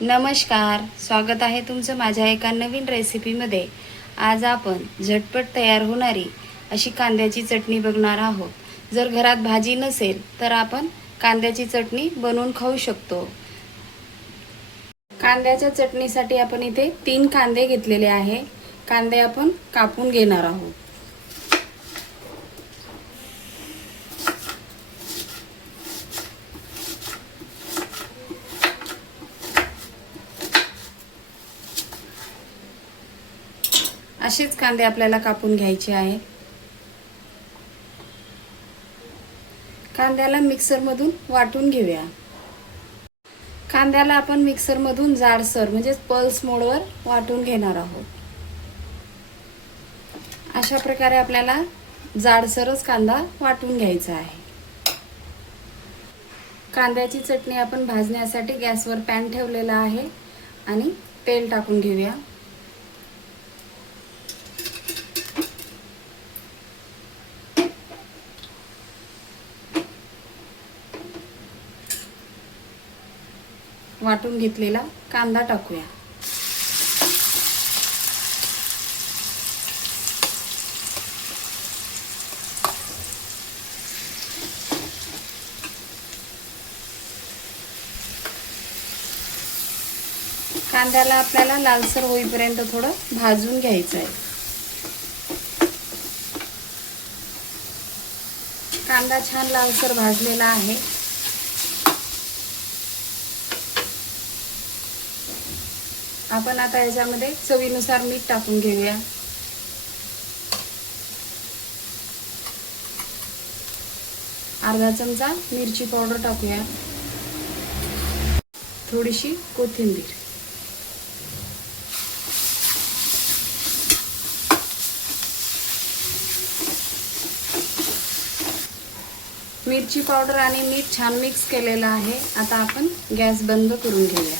नमस्कार, स्वागत आहे तुमचं माझ्या एका नवीन रेसिपीमध्ये। आज आपण झटपट तयार होणारी अशी कांद्याची चटणी बघणार आहोत। जर घरात भाजी नसेल तर आपण कांद्याची चटणी बनवून खाऊ शकतो। कांद्याच्या चटणीसाठी आपण इथे 3 कांदे घेतलेले आहे। कांदे आपण कापून घेणार आहोत। असेच कांदे आपल्याला कापून घ्यायचे आहे। कांद्याला मिक्सर मधून वाटून घेऊया। कांद्याला आपण मिक्सर मधून जाडसर म्हणजे पल्स मोडवर वाटून घेणार आहोत। अशा प्रकारे आपल्याला जाडसरच कांदा वाटून घ्यायचा आहे। कांद्याची चटणी आपण भाजण्यासाठी गॅसवर पॅन ठेवलेला आहे आणि तेल टाकून घेऊया। वाटून घेतलेला कांदा टाकूया। कांद्याला आपल्याला लालसर होईपर्यंत थोडं भाजून घ्यायचं आहे। कांदा छान लालसर भाजलेला आहे। आपण आता याच्यामध्ये चवीनुसार मीठ टाकून घेऊया। अर्धा चमचा मिरची पावडर टाकूया। थोडीशी कोथिंबीर। मिरची पावडर आणि मीठ छान मिक्स केलेलं आहे। आता आपण गॅस बंद करून घेऊया।